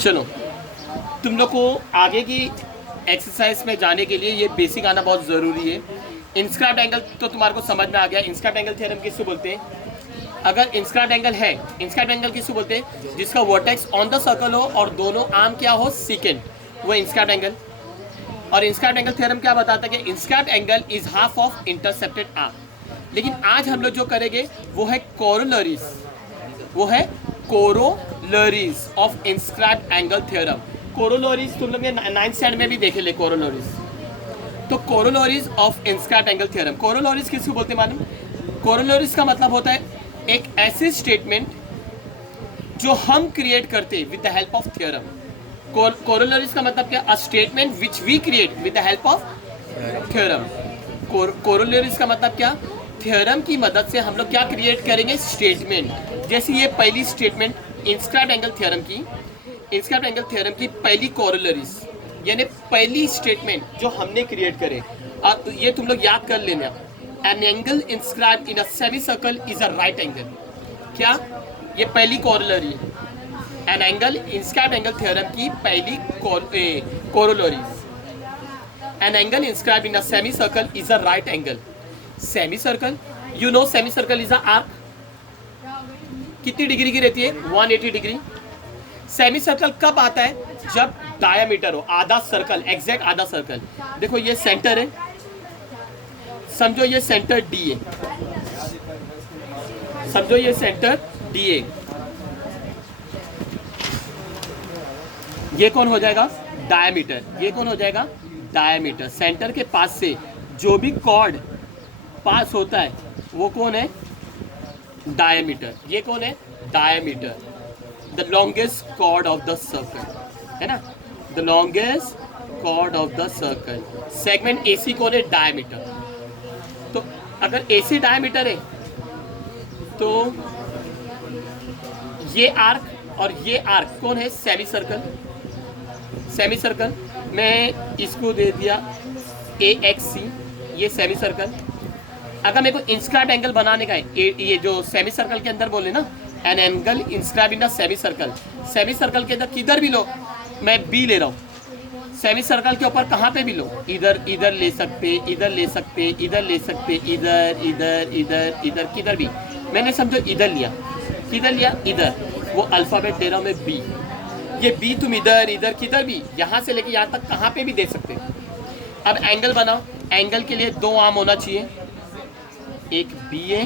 चलो, तुम लोग को आगे की एक्सरसाइज में जाने के लिए ये बेसिक आना बहुत ज़रूरी है। इंस्क्राइब्ड एंगल तो तुम्हारे को समझ में आ गया। इंस्क्राइब्ड एंगल थ्योरम किसको बोलते हैं? अगर इंस्क्राइब्ड एंगल है, इंस्क्राइब्ड एंगल किसको बोलते हैं? जिसका वर्टेक्स ऑन द सर्कल हो और दोनों आर्म क्या हो, सेकेंड, वो इंस्क्राइब्ड एंगल। और इंस्क्राइब्ड एंगल थ्योरम क्या बताता है कि inscribed angle is half of intercepted arm. लेकिन आज हम लोग जो करेंगे वो है कोरोलरीज, वो है corollaries of inscribed angle theorem. Corollaries तुम लोग ने 9th स्टैंडर्ड में भी देखे ले कोरोलरीज। तो corollaries of inscribed angle theorem, corollaries किसको बोलते हैं मालूम? कोरोलरीज का मतलब होता है एक ऐसी स्टेटमेंट जो हम क्रिएट करते हैं with the help of theorem. Corollaries का मतलब क्या? A statement which we create with the help of theorem. Corollaries का मतलब क्या? थ्योरम की मदद से हम लोग क्या क्रिएट करेंगे? स्टेटमेंट। जैसे ये पहली स्टेटमेंट इंस्क्राइब्ड एंगल थ्योरम की, इंस्क्राइब्ड एंगल थ्योरम की पहली कोरोलरीज यानी पहली स्टेटमेंट जो हमने क्रिएट करे। अब ये तुम लोग याद कर लेना, an angle inscribed in a semi circle is a right angle. क्या? ये पहली corollary, an angle inscribed angle theorem की पहली corollaries. An angle inscribed in a semicircle is a right angle. Semicircle, you know semicircle is a arc. कितनी degree की रहती है? 180 degree. Semicircle कब आता है? जब डायामीटर हो, आधा सर्कल, एग्जैक्ट आधा सर्कल। देखो ये सेंटर है, समझो ये सेंटर डी है, समझो ये सेंटर डी है। ये कौन हो जाएगा? डायामीटर। ये कौन हो जाएगा? डायामीटर। सेंटर के पास से जो भी कॉर्ड पास होता है वो कौन है? डायामीटर। ये कौन है? Diameter, the longest chord of the circle, है ना, the longest chord of the circle. Segment AC कौन है? डायामीटर। तो अगर एसी डायामीटर है तो ये आर्क और ये आर्क कौन है? Semi circle. सेमी सर्कल मैं इसको दे दिया AXC, ये सेमी सर्कल। अगर मेरे को इंस्क्राइब्ड एंगल बनाने का है, ये जो सेमी सर्कल के अंदर बोले ना, an angle inscribed in a semi circle. Semi circle के अंदर किधर भी लो, मैं B ले रहा हूँ। सेमी सर्कल के ऊपर कहाँ पे भी लो, इधर इधर ले सकते, इधर ले सकते, इधर ले सकते, इधर इधर इधर इधर, किधर भी। मैंने समझो इधर लिया, किधर लिया? इधर। वो अल्फ़ाबेट दे रहा हूँ मैं B। ये B तुम इधर इधर किधर भी, यहाँ से लेके यहाँ तक कहाँ पे भी दे सकते हो। अब एंगल बनाओ। एंगल के लिए दो आर्म होना चाहिए, एक BA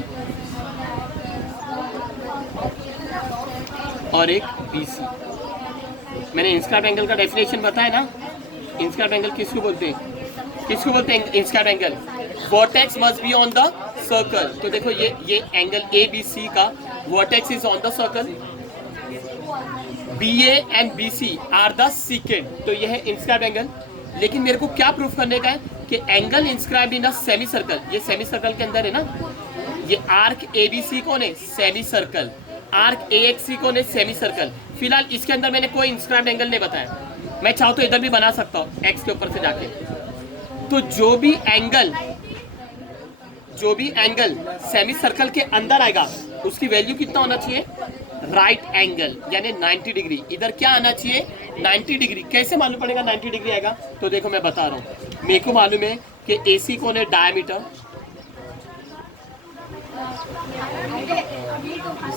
और एक BC। मैंने इंस्क्राइब्ड एंगल का डेफिनेशन बताया ना। इंस्क्राइब्ड एंगल किसको बोलते हैं? किसको बोलते हैं inscribed angle? Vertex must be on the circle. तो देखो ये एंगल ABC का vertex is on the circle, BA and BC are the secant. तो यह है इंस्क्राइब्ड एंगल। लेकिन मेरे को क्या प्रूफ करने का है कि angle inscribed in a semi circle, ये सेमी सर्कल के अंदर है ना। ये आर्क ABC कौन है? Semi circle. आर्क AXC कौन है? Semi circle. फिलहाल इसके अंदर मैंने कोई इंस्क्राइब्ड एंगल नहीं बताया। मैं चाहूँ तो इधर भी बना सकता हूँ, एक्स के ऊपर से जाके। तो जो भी एंगल सेमी सर्कल के अंदर आएगा उसकी वैल्यू कितना होना चाहिए? राइट एंगल, यानी 90 डिग्री। इधर क्या आना चाहिए? 90 डिग्री। कैसे मालूम पड़ेगा 90 डिग्री आएगा? तो देखो मैं बता रहा हूँ। मेरे को मालूम है कि AC कौन है? Diameter.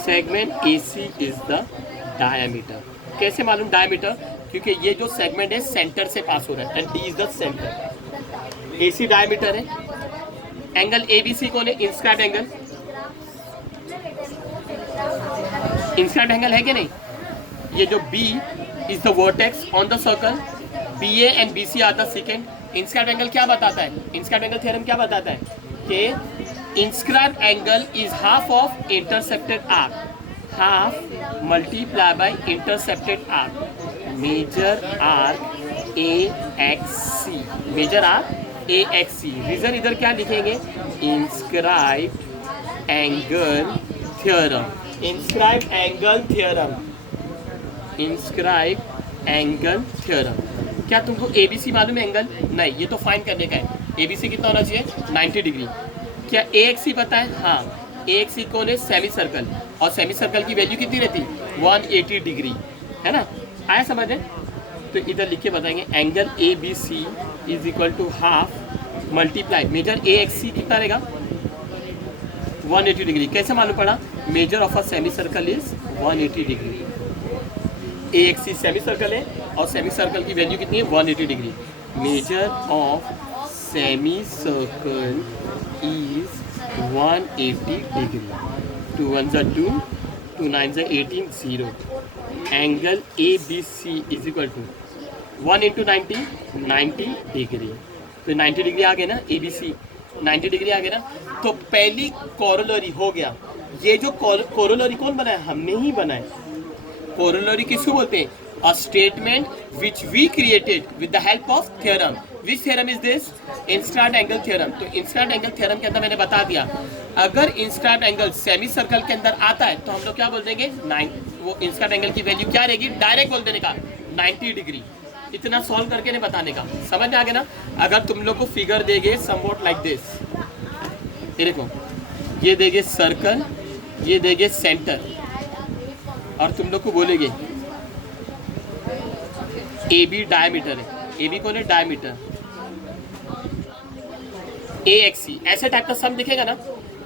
Segment AC is the diameter. कैसे मालूम डायमीटर? क्योंकि ये जो सेगमेंट है सेंटर से पास हो रहा है, and D is the centre. AC diameter है। एंगल ABC कौन है? Inscribed angle. इंस्क्राइब्ड एंगल है कि नहीं? ये जो B is the vertex on the circle, BA and BC are the secant. Inscribed angle क्या बताता है? इंस्क्राइब्ड एंगल थ्योरम क्या बताता है कि inscribed angle is half of intercepted arc, half multiply by intercepted arc, major arc AXC, major arc AXC। Reason इधर क्या लिखेंगे? Inscribed angle theorem, inscribed angle theorem, inscribed angle theorem. क्या तुमको ABC मालूम है एंगल? नहीं, ये तो फाइंड करने का है। ABC कितना होना चाहिए? 90 डिग्री। क्या AXC पता है? हाँ, AXC कौन है? Semi circle. और सेमी सर्कल की वैल्यू कितनी रहती है? 180 डिग्री, है ना। आया समझ में? तो इधर लिख के बताएंगे angle A B C is equal to half multiply measure A X C कितना रहेगा 180 डिग्री। कैसे मालूम पड़ा? Measure of a semi circle is 180 degree. A X C semi circle है और सेमी सर्कल की वैल्यू कितनी है 180 degree. Measure of semi circle is 180 degree. 2 1 ज़ा 2, 2 9 ज़ा 18, 0। Angle A B C is equal to 1 into 90 90 degree. तो 90 degree आ गए ना, ए बी सी 90 डिग्री आ गए ना। तो पहली कोरोलरी हो गया। ये जो कोरोलरी कौन बनाया? हमने ही बनाया। कोरोलरी किसको बोलते हैं? A statement which we created with the help of theorem. Which theorem is this? Inscribed angle theorem. तो इंस्क्राइब्ड एंगल थ्योरम के अंदर मैंने बता दिया, अगर इंस्क्राइब्ड एंगल सेमी सर्कल के अंदर आता है तो हम लोग क्या बोल देंगे? 9। वो इंस्क्राइब्ड एंगल की वैल्यू क्या रहेगी? डायरेक्ट बोल देने का 90 डिग्री। इतना सॉल्व करके नहीं बताने का। समझ में आ गया ना? अगर तुम लोग को फिगर देंगे समवॉट लाइक दिस, ये देखो, ये देंगे सर्कल, ये देंगे सेंटर, और तुम लोग को बोलेंगे ए बी डायमीटर है। ए बी कौन है? डायमीटर। ए एक्स सी ऐसे टाइप का सम दिखेगा ना,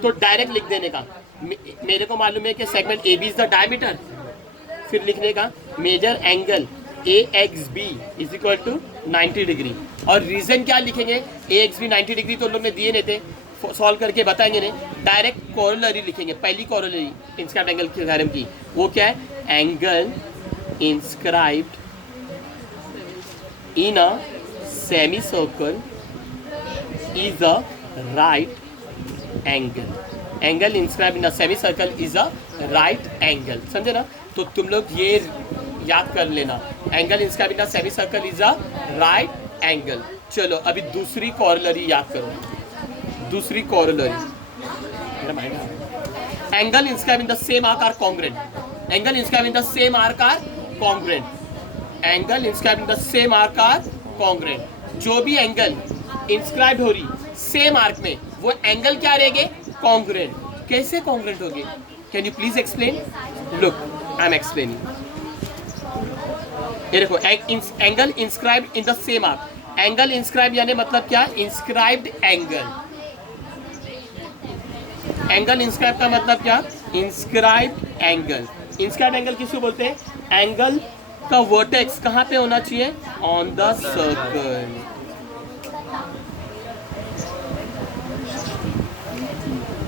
तो डायरेक्ट लिख देने का मेरे को मालूम है कि segment A B is the diameter. फिर लिखने का measure angle A X B is equal to 90 degree. और रीजन क्या लिखेंगे? ए एक्स बी 90 डिग्री तो लोग ने दिए नहीं थे, सॉल्व करके बताएंगे नहीं। डायरेक्ट कोरोलरी लिखेंगे। पहली कोरोलरी इंस्क्राइब्ड एंगल के थ्योरम की वो क्या है? Angle inscribed in a semi circle is a right angle. Angle inscribed in a semi circle is a right angle. समझे ना? तो तुम लोग ये याद कर लेना, angle inscribed in a semi circle is a right angle. चलो अभी दूसरी कोरोलरी याद करो। दूसरी corollary, angle inscribed in the same arc are congruent. Angle inscribed in the same arc are congruent. Angle inscribed in the same arc are congruent. जो भी angle inscribed हो रही सेम आर्क में, वो एंगल क्या रहेंगे? कॉन्ग्रुएंट। कैसे congruent होगी? Can you please explain? Look, I am explaining. ये देखो, angle inscribed in the same arc. Angle inscribe यानी मतलब क्या? Inscribed angle. एंगल इंस्क्राइब का मतलब क्या? Inscribed angle. इंस्क्राइब्ड एंगल किसको बोलते हैं? एंगल का वर्टेक्स कहाँ पे होना चाहिए? On the circle.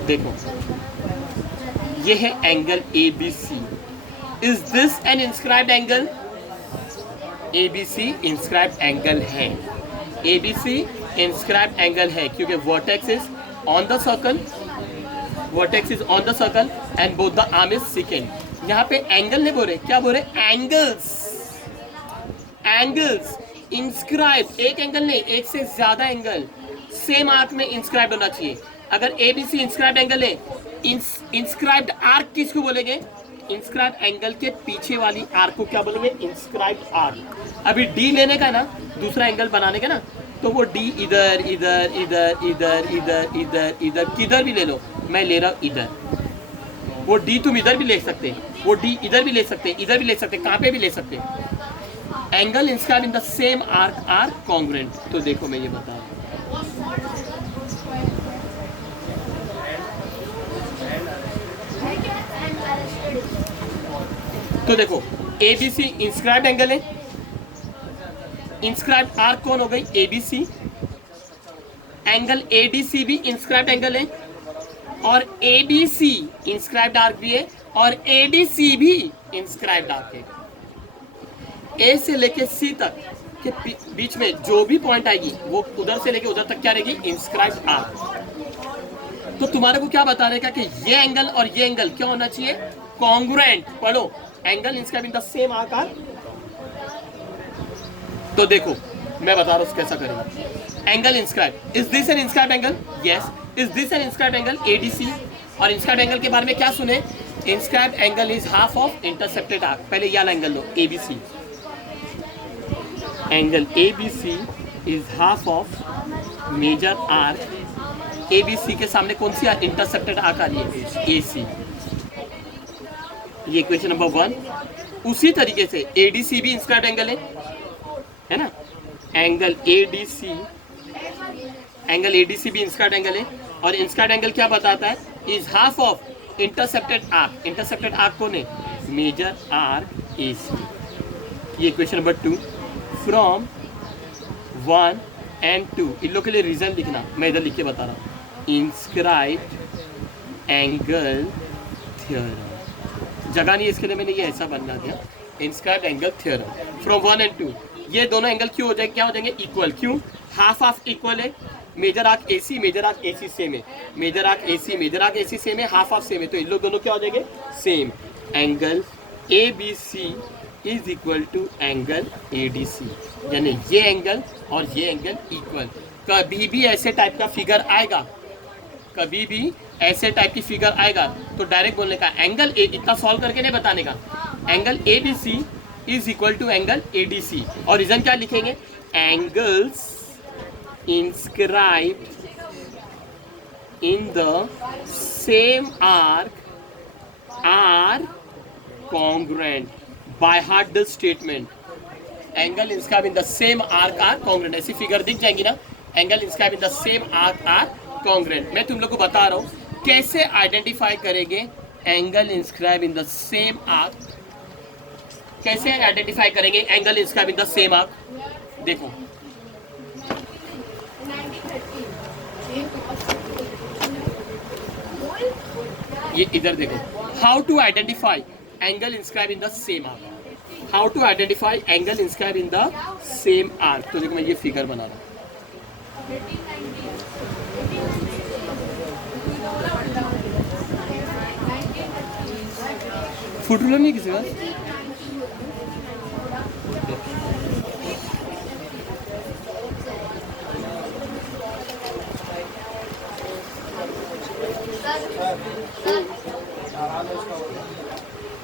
देखो, ये है angle A B C. Is this an inscribed angle? A B C inscribed angle है। A B C inscribed angle है क्योंकि vertex is on the circle. Vertex is on the circle and both the arm is secant. यहाँ पे angle नहीं बोल रहे, क्या बोल रहे? एंगल्स। एंगल्स इंस्क्राइब, एक एंगल नहीं, एक से ज्यादा एंगल सेम आर्क में इंस्क्राइब होना चाहिए। अगर A B C inscribed angle है, इंस्क्राइब्ड आर्क किसको बोलेंगे? इंस्क्राइब्ड एंगल के पीछे वाली आर्क को क्या बोलेंगे? Inscribed arc. अभी डी लेने का ना, दूसरा एंगल बनाने का ना, तो वो डी इधर इधर इधर इधर इधर इधर इधर किधर भी ले लो, मैं ले रहा हूँ इधर। वो डी तुम इधर भी ले सकते, वो डी इधर भी ले सकते, इधर भी ले सकते, कहाँ पे भी ले सकते। Angle inscribed in the same arc are congruent. तो देखो मैं ये बता रहा हूँ, तो देखो A B C inscribed angle है। इंस्क्राइब्ड आर्क कौन हो गई? A B C. Angle A D C भी इंस्क्राइब्ड एंगल है, और A B C inscribed arc भी है, और ए डी सी भी इंस्क्राइब्ड आर्क है। ए से लेके सी तक के बीच में जो भी पॉइंट आएगी वो उधर से लेके उधर तक क्या रहेगी? Inscribed arc. तो तुम्हारे को क्या बता रहेगा कि ये एंगल और ये एंगल क्या होना चाहिए? कॉन्ग्रुएंट। पढ़ो, angle inscribe in the same arc are. तो देखो मैं बता रहा हूँ कैसा करेंगे। Angle inscribe, is this an inscribe angle? Yes. Is this an inscribe angle? ADC. और इंस्क्राइब एंगल के बारे में क्या सुने? Inscribe angle is half of intercepted arc. पहले ये वाला एंगल लो, ABC. Angle ABC is half of major arc. ABC के सामने कौन सी इंटरसेप्टेड आर्क आ रही है? एसी। ये इक्वेशन नंबर 1। उसी तरीके से एडीसी भी इंस्क्राइब्ड एंगल है ना, एंगल एडीसी भी इंस्क्राइब्ड एंगल है। और इंस्क्राइब्ड एंगल क्या बताता है, is half of intercepted arc. Intercepted arc कौन है, मेजर आर्क एसी। ये क्वेश्चन नंबर 2 फ्रॉम 1 and 2। इन लोग के लिए रीजन लिखना, मैं इधर लिख के बता रहा हूँ। इंस्क्राइब्ड एंगल थ्योरम, जगह नहीं इसके लिए मैंने ये ऐसा बनना दिया, inscribed angle theorem from 1 and 2। ये दोनों एंगल क्यों हो जाएंगे, क्या हो जाएंगे, इक्वल। क्यों, हाफ ऑफ इक्वल है। Measure arc AC, measure arc AC same है, measure arc AC, measure arc AC same है, हाफ ऑफ सेम है, तो इन लोग दोनों क्या हो जाएंगे, same. Angle A B C is equal to angle A D C, यानी ये एंगल और ये एंगल इक्वल। कभी भी ऐसे टाइप का फिगर आएगा, कभी भी ऐसे टाइप की फिगर आएगा तो डायरेक्ट बोलने का एंगल ए, इतना सॉल्व करके नहीं बताने का, angle A B C is equal to angle A D C. और रीजन क्या लिखेंगे, angles inscribed in the same arc are congruent। by heart this statement, angle inscribed in the same arc are congruent। ऐसी figure दिख जाएंगी ना, angle inscribed in the same arc are congruent। मैं तुम लोग को बता रहा हूँ कैसे आइडेंटिफाई करेंगे angle inscribed in the same arc, कैसे आइडेंटिफाई करेंगे angle inscribed in the same arc। देखो ये इधर देखो, how to identify angle inscribe in the same arc, how to identify angle inscribe in the same arc. तो देखो मैं ये फिगर बना रहा हूँ, फुट रूलर नहीं किसी का,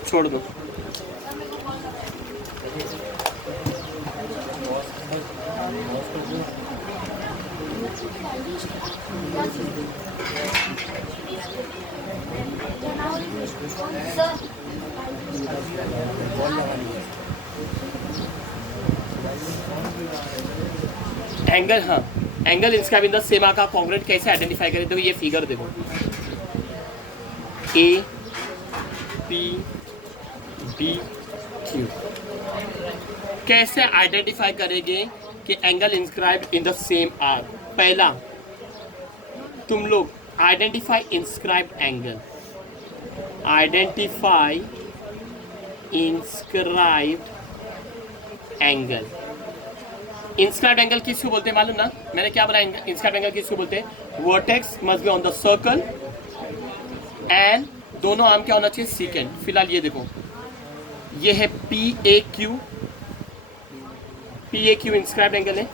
छोड़ दो। एंगल, हाँ angle inscribe in the same arc का कॉन्ग्रुएंट कैसे आइडेंटिफाई करें, तो ये फिगर देखो, ए पी डी क्यू। कैसे आइडेंटिफाई करेंगे कि angle inscribe in the same arc. पहला तुम लोग identify inscribed angle, identify inscribed angle. Inscribed angle किसको बोलते हैं मालूम ना, मैंने क्या बनाया, इंस्क्राइब्ड एंगल किसको बोलते हैं, vertex must be on the circle and दोनों आर्म क्या होना चाहिए, सीकेंड। फिलहाल ये देखो, ये है P A Q, P A Q inscribed angle है,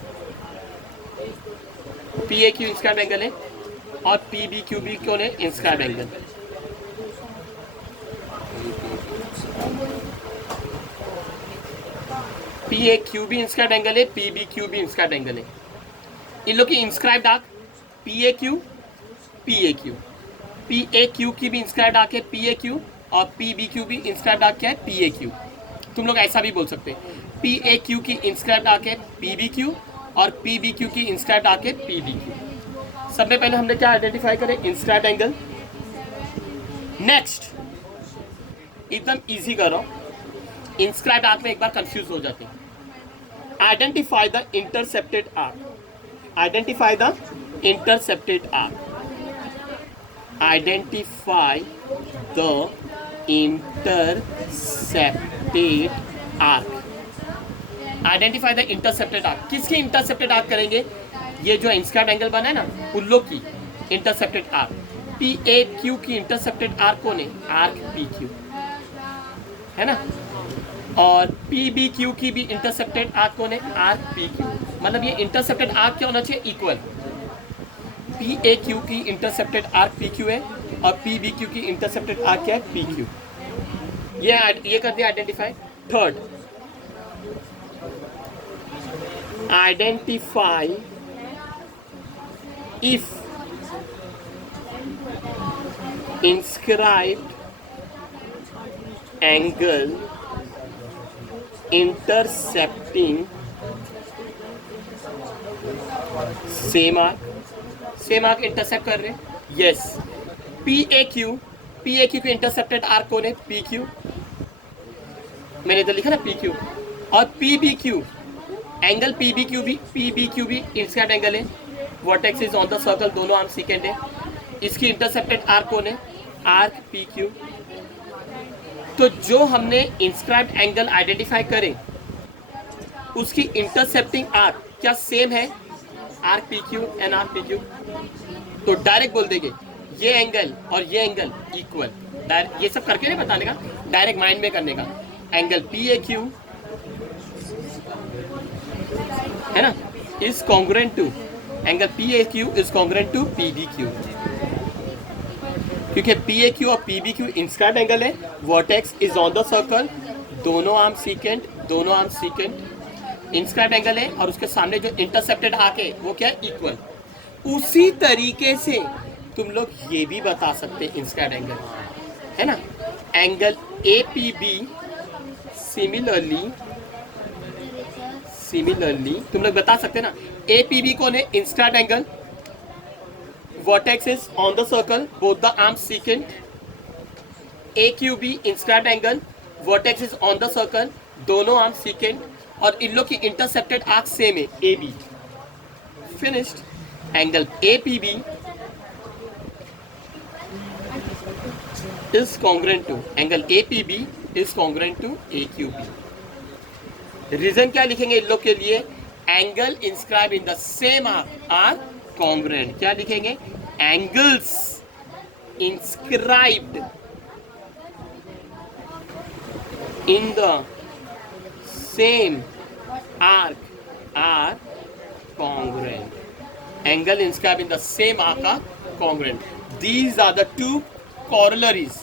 P A Q inscribed angle है, और पी बी क्यू भी कौन है, inscribed angle. P A Q भी इंस्क्राइब्ड एंगल है, पी बी क्यू भी इंस्क्राइब्ड एंगल है। इन लोग की inscribed arc P A Q, P A Q, P A Q की भी इंस्क्राइब्ड आर्क है पी ए क्यू, और पी बी क्यू भी इंस्क्राइब्ड आर्क क्या है, पी ए क्यू। तुम लोग ऐसा भी बोल सकते हैं, पी ए क्यू की इंस्क्राइब्ड आर्क है पी बी क्यू, और पी बी क्यू की इंस्क्राइब्ड आर्क है पी बी क्यू। सबसे पहले हमने क्या आइडेंटिफाई करें, इंस्क्राइब्ड एंगल। नेक्स्ट एकदम इजी करो, इंस्क्राइब्ड आर्क में एक बार कंफ्यूज हो जाते हैं। Identify the intercepted arc, identify the intercepted arc, identify the intercepted arc, identify the intercepted arc. किसकी इंटरसेप्टेड आर्क करेंगे, ये जो इंस्क्राइब्ड एंगल बना है ना, उन लोग की intercepted arc. P A Q की इंटरसेप्टेड आर्क कौन है, आर्क पी क्यू है ना, और पी बी क्यू की भी इंटरसेप्टेड आर्क कौन है, आर्क पी क्यू। मतलब ये इंटरसेप्टेड आर्क क्या होना चाहिए, इक्वल। पी ए क्यू की इंटरसेप्टेड आर्क पी क्यू है, और पी बी क्यू की इंटरसेप्टेड आर्क क्या है, पी क्यू। ये कर दिया identify. Third, identify if inscribed angle intercepting same arc intercept कर रहे हैं। यस, पी ए क्यू के इंटरसेप्टेड आर्क कौन है? पी क्यू, मैंने इधर लिखा ना पी क्यू। और P B Q, angle P B Q भी इंस्क्राइब्ड एंगल है। Vertex is on the circle, दोनों आर्म सीकेंड है। इसकी इंटरसेप्टेड आर्क कौन है? Arc P Q. तो जो हमने इंस्क्राइब्ड एंगल आइडेंटिफाई करे उसकी इंटरसेप्टिंग आर्क क्या सेम है? Arc P Q and arc P Q. तो डायरेक्ट बोल देंगे ये एंगल और ये एंगल इक्वल। ये सब करके नहीं बताने का, डायरेक्ट माइंड में करने का। एंगल पी ए क्यू है ना, is congruent to angle P A Q is congruent to P B Q, क्योंकि पी ए क्यू और P B Q inscribed angle है। Vertex is on the circle, दोनों arm secant inscribed angle है। और उसके सामने जो इंटरसेप्टेड आर्क है वो क्या है? इक्वल। उसी तरीके से तुम लोग ये भी बता सकते इंस्क्राइब्ड एंगल है ना, angle A P B similarly तुम लोग बता सकते ना। ए पी बी कौन है? Inscribed angle. Vertex is on the circle, both the arms secant. A Q B inscribed angle, vertex is on the circle, दोनों आर्म्स सीकेंट। और इन लोग की इंटरसेप्टेड आर्क सेम है, A B. Finished. Angle A P B is congruent to angle APB is congruent to AQB। Reason क्या लिखेंगे इन लोग के लिए? Angle inscribe in the same are congruent. क्या लिखेंगे? Angles inscribed in the same arc are congruent. Angle inscribe in the same arc are congruent. These are the two corollaries.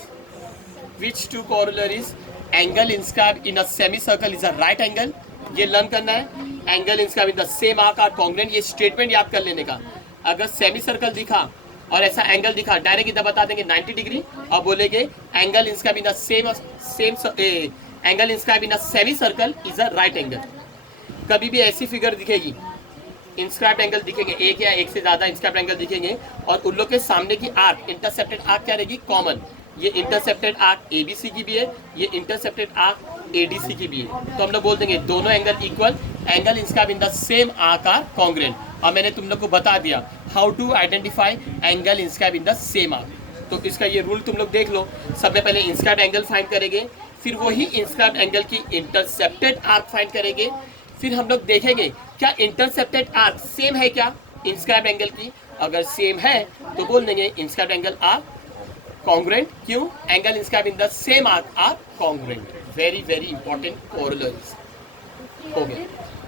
Which two corollaries? Angle inscribed in a semicircle is a right angle. ये learn करना है। Angle inscribed in the same arc are congruent। ये statement याद कर लेने का। अगर semi circle दिखा और ऐसा एंगल दिखा, डायरेक्ट इधर बता देंगे 90 डिग्री और बोलेंगे angle inscribe in the angle inscribe in a semi circle is a right angle. कभी भी ऐसी फिगर दिखेगी, इंस्क्राइब्ड एंगल दिखेंगे, एक या एक से ज्यादा इंस्क्राइब्ड एंगल दिखेंगे और उन लोग के सामने की आर्क इंटरसेप्टेड आर्क क्या रहेगी? कॉमन। ये इंटरसेप्टेड आर्क एबीसी की भी है, ये इंटरसेप्टेड आर्क एडीसी की भी है। तो हम लोग बोल देंगे दोनों angle equal, angle inscribe in the same arc are congruent. और मैंने तुम लोग को बता दिया how to identify angle inscribe in the same arc. तो इसका ये रूल तुम लोग देख लो। सबसे पहले इंस्क्राइब्ड एंगल फाइंड करेंगे, फिर वही इंस्क्राइब्ड एंगल की इंटरसेप्टेड आर्क फाइंड करेंगे, फिर हम लोग देखेंगे क्या इंटरसेप्टेड आर्क सेम है क्या इंस्क्राइब्ड एंगल की। अगर सेम है तो बोल देंगे इंस्क्राइब्ड एंगल आर कॉन्ग्रुएंट। क्यों? Angle inscribe in the same arc are congruent. Very very important corollaries हो गए।